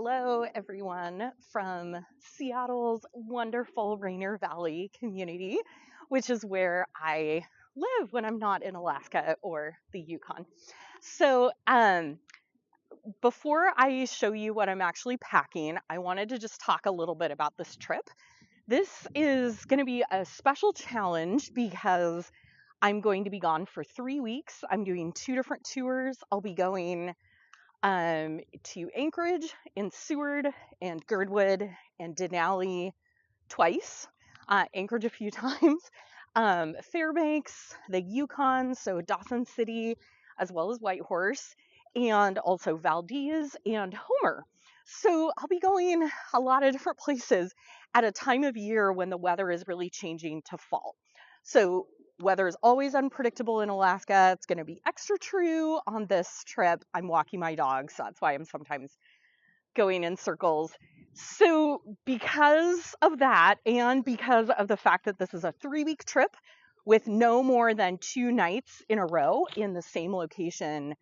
Hello, everyone from Seattle's wonderful Rainier Valley community, which is where I live when I'm not in Alaska or the Yukon. So, before I show you what I'm actually packing, I wanted to just talk a little bit about this trip. This is going to be a special challenge because I'm going to be gone for 3 weeks. I'm doing two different tours. I'll be going to Anchorage and Seward and Girdwood and Denali twice, Anchorage a few times, Fairbanks, the Yukon, so Dawson City, as well as Whitehorse, and also Valdez and Homer. So I'll be going a lot of different places at a time of year when the weather is really changing to fall. So weather is always unpredictable in Alaska. It's going to be extra true on this trip. I'm walking my dog, so that's why I'm sometimes going in circles. So because of that, and because of the fact that this is a 3-week trip with no more than 2 nights in a row in the same location,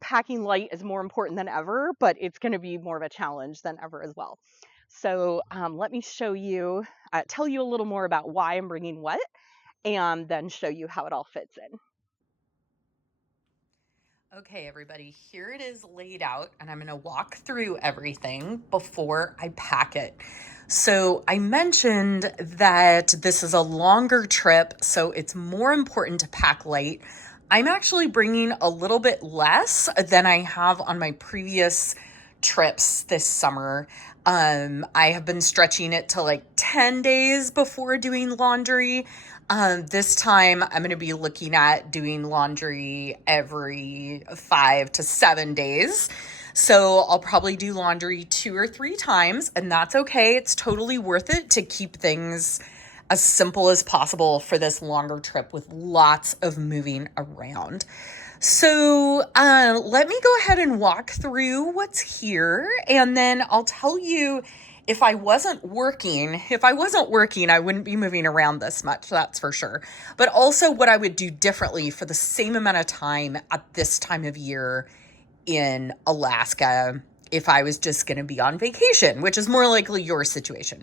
packing light is more important than ever, but it's going to be more of a challenge than ever as well. So let me show you, tell you a little more about why I'm bringing what, and then show you how it all fits in. Okay, everybody, here it is laid out, and I'm going to walk through everything before I pack it. So I mentioned that this is a longer trip, so it's more important to pack light. I'm actually bringing a little bit less than I have on my previous trips this summer. I have been stretching it to like 10 days before doing laundry. This time I'm going to be looking at doing laundry every 5 to 7 days. So I'll probably do laundry 2 or 3 times, and that's okay. It's totally worth it to keep things as simple as possible for this longer trip with lots of moving around. So let me go ahead and walk through what's here, and then I'll tell you if I wasn't working, I wouldn't be moving around this much, that's for sure. But also what I would do differently for the same amount of time at this time of year in Alaska if I was just going to be on vacation, which is more likely your situation.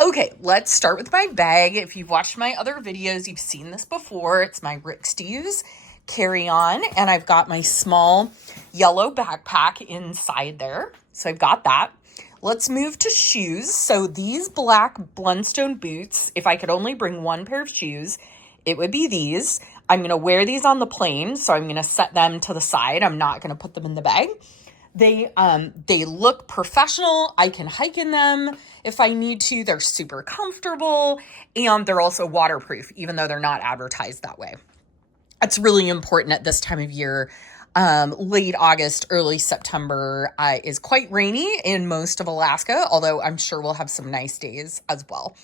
Okay, let's start with my bag. If you've watched my other videos, you've seen this before. It's my Rick Steves carry-on, and I've got my small yellow backpack inside there. So I've got that. Let's move to shoes. So these black Blundstone boots, if I could only bring one pair of shoes, it would be these. I'm going to wear these on the plane, so I'm going to set them to the side. I'm not going to put them in the bag. They look professional. I can hike in them if I need to. They're super comfortable, and they're also waterproof, even though they're not advertised that way. It's really important at this time of year. Late August, early September is quite rainy in most of Alaska, although I'm sure we'll have some nice days as well.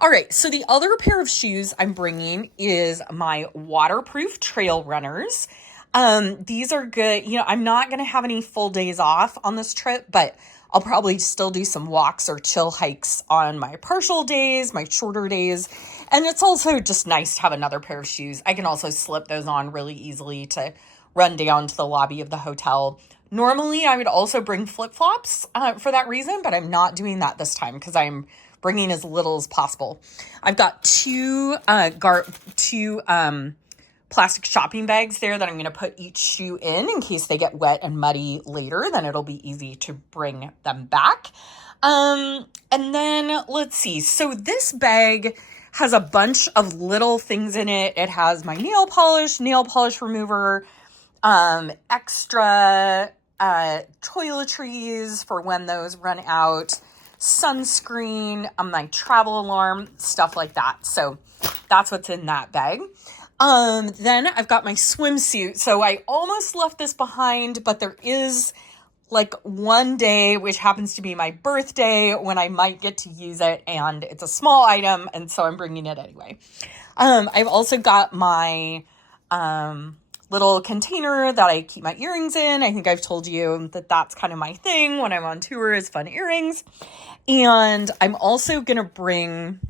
All right, so the other pair of shoes I'm bringing is my waterproof trail runners. These are good. You know, I'm not going to have any full days off on this trip, but I'll probably still do some walks or chill hikes on my partial days, my shorter days. And it's also just nice to have another pair of shoes. I can also slip those on really easily to run down to the lobby of the hotel. Normally, I would also bring flip-flops for that reason, but I'm not doing that this time because I'm bringing as little as possible. I've got two plastic shopping bags there that I'm going to put each shoe in case they get wet and muddy later. Then it'll be easy to bring them back. And then let's see. So this bag has a bunch of little things in it. It has my nail polish remover, extra toiletries for when those run out, sunscreen, my travel alarm, stuff like that. So that's what's in that bag. Then I've got my swimsuit. So I almost left this behind, but there is like one day, which happens to be my birthday, when I might get to use it, and it's a small item, and so I'm bringing it anyway. I've also got my little container that I keep my earrings in. I think I've told you that that's kind of my thing when I'm on tour, is fun earrings. And I'm also going to bring,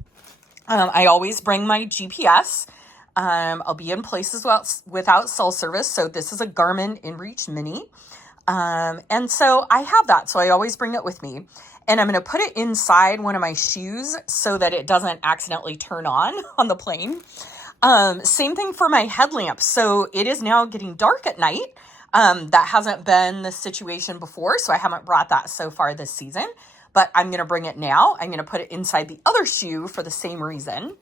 I always bring my GPS. I'll be in places without cell service. So this is a Garmin InReach Mini. And so I have that. So I always bring it with me. And I'm going to put it inside one of my shoes so that it doesn't accidentally turn on the plane. Same thing for my headlamp. So it is now getting dark at night. That hasn't been the situation before, so I haven't brought that so far this season. But I'm going to bring it now. I'm going to put it inside the other shoe for the same reason.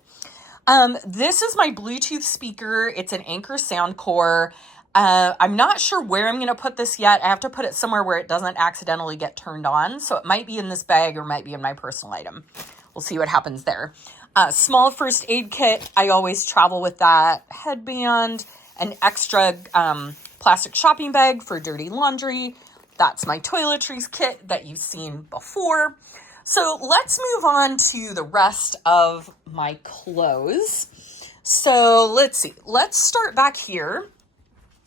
This is my Bluetooth speaker. It's an Anchor Sound Core. I'm not sure where I'm going to put this yet. I have to put it somewhere where it doesn't accidentally get turned on. So it might be in this bag or might be in my personal item. We'll see what happens there. Small first aid kit. I always travel with that. Headband, an extra plastic shopping bag for dirty laundry. That's my toiletries kit that you've seen before. So let's move on to the rest of my clothes. So let's see. Let's start back here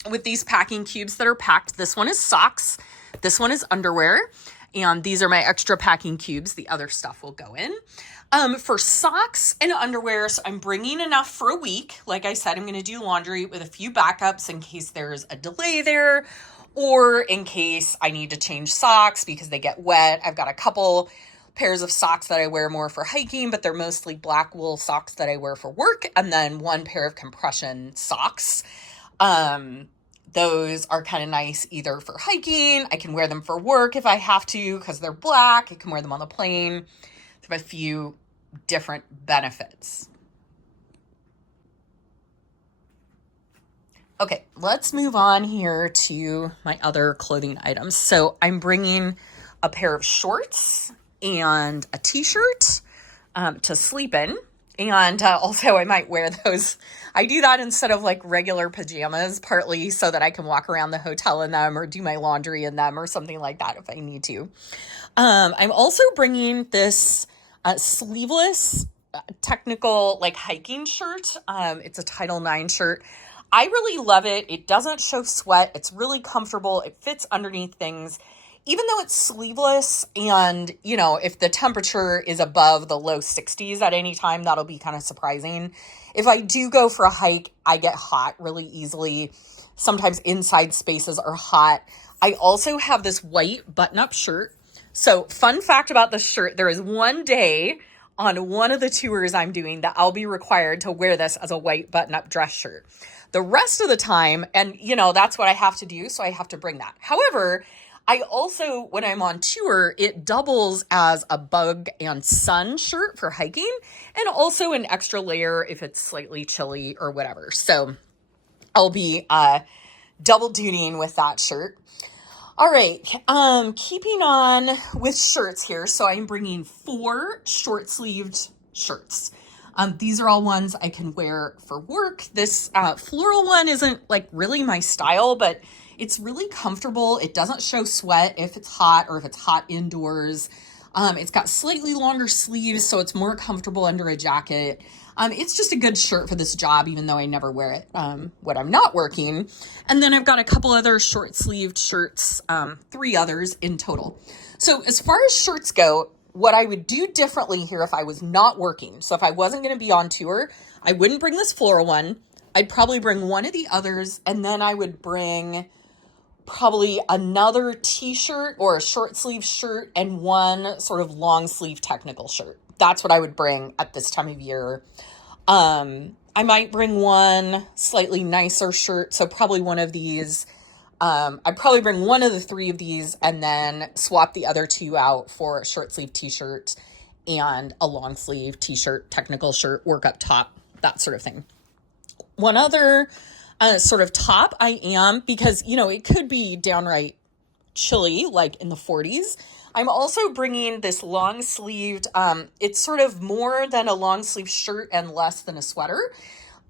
with these packing cubes that are packed. This one is socks. This one is underwear. And these are my extra packing cubes. The other stuff will go in. For socks and underwear, so I'm bringing enough for a week. Like I said, I'm going to do laundry with a few backups in case there's a delay there or in case I need to change socks because they get wet. I've got a couple pairs of socks that I wear more for hiking, but they're mostly black wool socks that I wear for work, and then one pair of compression socks. Those are kind of nice either for hiking. I can wear them for work if I have to because they're black. I can wear them on the plane. They have a few different benefits. Okay, let's move on here to my other clothing items. So I'm bringing a pair of shorts and a t-shirt to sleep in. And also I might wear those. I do that instead of like regular pajamas, partly so that I can walk around the hotel in them or do my laundry in them or something like that if I need to. I'm also bringing this sleeveless technical like hiking shirt. It's a Title IX shirt. I really love it. It doesn't show sweat. It's really comfortable. It fits underneath things. Even though it's sleeveless and, you know, if the temperature is above the low 60s at any time, that'll be kind of surprising. If I do go for a hike, I get hot really easily. Sometimes inside spaces are hot. I also have this white button-up shirt. So fun fact about this shirt, there is one day on one of the tours I'm doing that I'll be required to wear this as a white button-up dress shirt. The rest of the time, and you know, that's what I have to do, so I have to bring that. However, I also, when I'm on tour, it doubles as a bug and sun shirt for hiking and also an extra layer if it's slightly chilly or whatever. So I'll be double dutying with that shirt. All right, keeping on with shirts here. So I'm bringing 4 short-sleeved shirts. These are all ones I can wear for work. This floral one isn't like really my style, but it's really comfortable. It doesn't show sweat if it's hot or if it's hot indoors. It's got slightly longer sleeves, so it's more comfortable under a jacket. It's just a good shirt for this job, even though I never wear it when I'm not working. And then I've got a couple other short-sleeved shirts, 3 others in total. So as far as shirts go, what I would do differently here if I was not working, so if I wasn't going to be on tour, I wouldn't bring this floral one. I'd probably bring one of the others, and then I would bring probably another t-shirt or a short sleeve shirt and one sort of long sleeve technical shirt. That's what I would bring at this time of year. I might bring one slightly nicer shirt, so probably one of these. I'd probably bring one of the 3 of these and then swap the other 2 out for a short sleeve t-shirt and a long sleeve t-shirt, technical shirt, work up top, that sort of thing. One other sort of top I am, because, you know, it could be downright chilly, like in the 40s. I'm also bringing this long sleeved, it's sort of more than a long sleeve shirt and less than a sweater.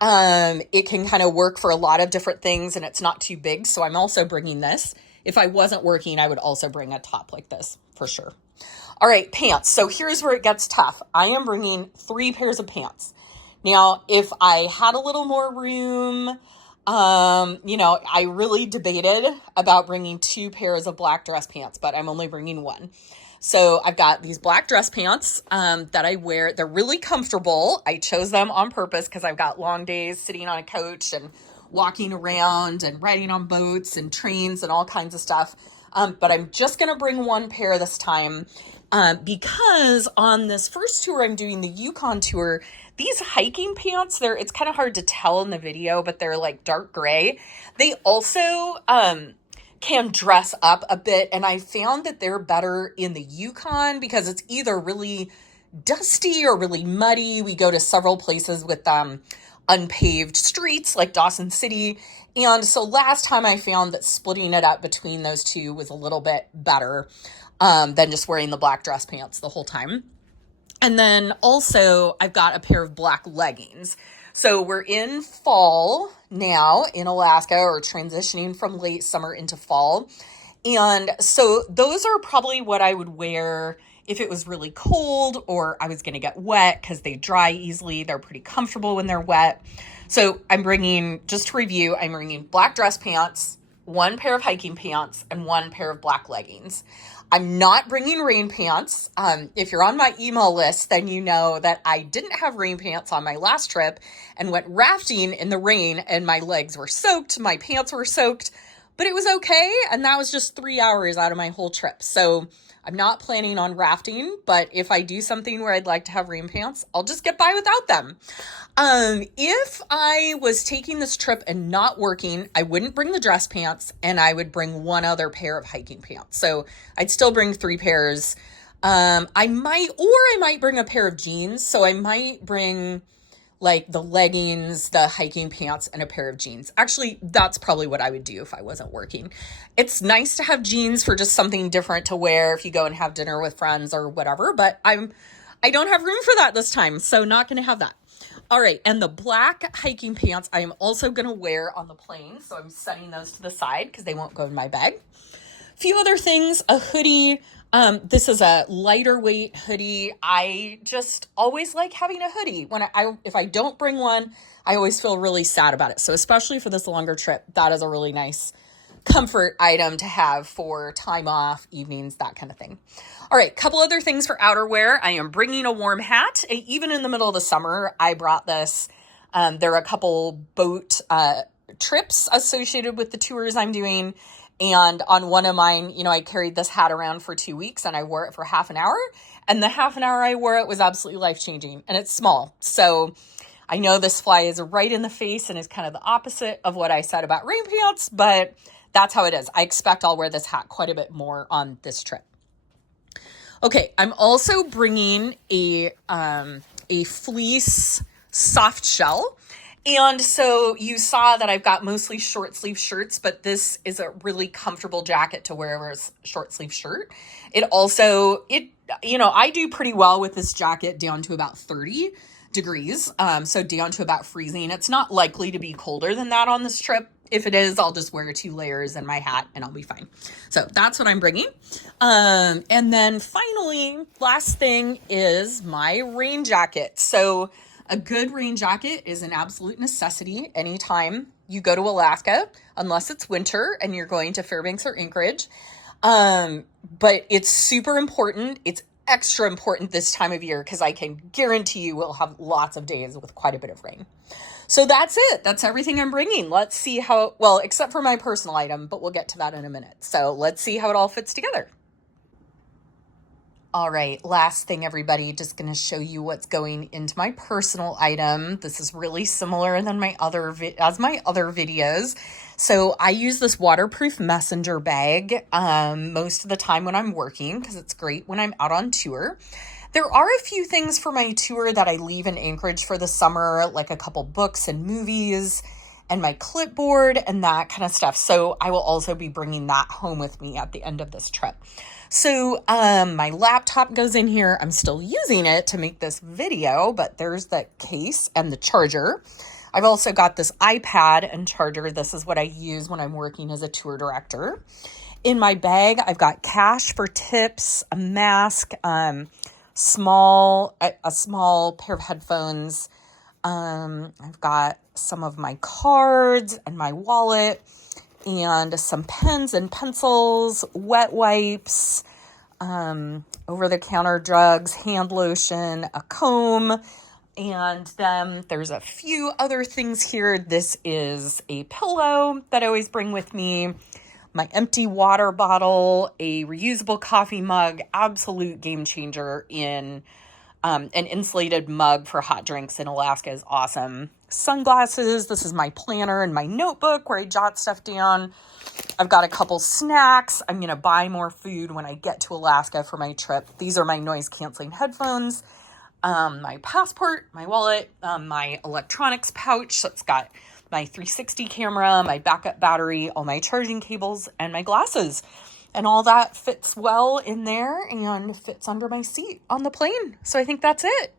It can kind of work for a lot of different things and it's not too big. So I'm also bringing this. If I wasn't working, I would also bring a top like this for sure. All right, pants. So here's where it gets tough. I am bringing 3 pairs of pants. Now, if I had a little more room, you know, I really debated about bringing 2 pairs of black dress pants, but I'm only bringing 1. So I've got these black dress pants that I wear. They're really comfortable. I chose them on purpose because I've got long days sitting on a couch and walking around and riding on boats and trains and all kinds of stuff. But I'm just going to bring one pair this time because on this first tour, I'm doing the Yukon tour. These hiking pants, it's kind of hard to tell in the video, but they're like dark gray. They also can dress up a bit, and I found that they're better in the Yukon because it's either really dusty or really muddy. We go to several places with unpaved streets like Dawson City. And so last time I found that splitting it up between those two was a little bit better than just wearing the black dress pants the whole time. And then also I've got a pair of black leggings. So we're in fall now in Alaska, or transitioning from late summer into fall. And so those are probably what I would wear if it was really cold or I was going to get wet, because they dry easily. They're pretty comfortable when they're wet. So I'm bringing, just to review, I'm bringing black dress pants, one pair of hiking pants, and one pair of black leggings. I'm not bringing rain pants. If you're on my email list, then you know that I didn't have rain pants on my last trip and went rafting in the rain, and my legs were soaked, my pants were soaked, but it was okay. And that was just 3 hours out of my whole trip. So I'm not planning on rafting, but if I do something where I'd like to have rain pants, I'll just get by without them. If I was taking this trip and not working, I wouldn't bring the dress pants, and I would bring one other pair of hiking pants. So I'd still bring 3 pairs. I might bring a pair of jeans. So I might bring like the leggings, the hiking pants, and a pair of jeans. Actually, that's probably what I would do if I wasn't working. It's nice to have jeans for just something different to wear if you go and have dinner with friends or whatever, but I don't have room for that this time, so not going to have that. All right, and the black hiking pants I am also going to wear on the plane, so I'm setting those to the side because they won't go in my bag. A few other things, a hoodie. This is a lighter weight hoodie. I just always like having a hoodie. If I don't bring one, I always feel really sad about it. So especially for this longer trip, that is a really nice comfort item to have for time off, evenings, that kind of thing. All right, couple other things for outerwear. I am bringing a warm hat. Even in the middle of the summer, I brought this. There are a couple boat trips associated with the tours I'm doing. And on one of mine, I carried this hat around for 2 weeks, and I wore it for half an hour. And the half an hour I wore it was absolutely life-changing, and it's small. So I know this flies right in the face and is kind of the opposite of what I said about rain pants, but that's how it is. I expect I'll wear this hat quite a bit more on this trip. Okay, I'm also bringing a fleece soft shell. And so you saw that I've got mostly short sleeve shirts, but this is a really comfortable jacket to wear as a short sleeve shirt. I do pretty well with this jacket down to about 30 degrees. So down to about freezing. It's not likely to be colder than that on this trip. If it is, I'll just wear 2 layers and my hat and I'll be fine. So that's what I'm bringing. And then finally, last thing is my rain jacket. So a good rain jacket is an absolute necessity anytime you go to Alaska, unless it's winter and you're going to Fairbanks or Anchorage. But it's super important. It's extra important this time of year because I can guarantee you we'll have lots of days with quite a bit of rain. So that's it. That's everything I'm bringing. Let's see except for my personal item, but we'll get to that in a minute. So let's see how it all fits together. All right, last thing, everybody, just going to show you what's going into my personal item. This is really similar than my other videos. So I use this waterproof messenger bag most of the time when I'm working because it's great when I'm out on tour. There are a few things for my tour that I leave in Anchorage for the summer, like a couple books and movies and my clipboard and that kind of stuff. So I will also be bringing that home with me at the end of this trip. So my laptop goes in here. I'm still using it to make this video, but there's the case and the charger. I've also got this iPad and charger. This is what I use when I'm working as a tour director. In my bag, I've got cash for tips, a mask, a small pair of headphones. I've got some of my cards and my wallet, and some pens and pencils, wet wipes, over-the-counter drugs, hand lotion, a comb, And then there's a few other things here. This is a pillow that I always bring with me, my empty water bottle, a reusable coffee mug, absolute game changer in an insulated mug for hot drinks in Alaska is awesome. Sunglasses, this is my planner and my notebook where I jot stuff down. I've got a couple snacks. I'm going to buy more food when I get to Alaska for my trip. These are my noise canceling headphones, my passport, my wallet, my electronics pouch that's got my 360 camera, my backup battery, all my charging cables, and my glasses. And all that fits well in there and fits under my seat on the plane. So I think that's it.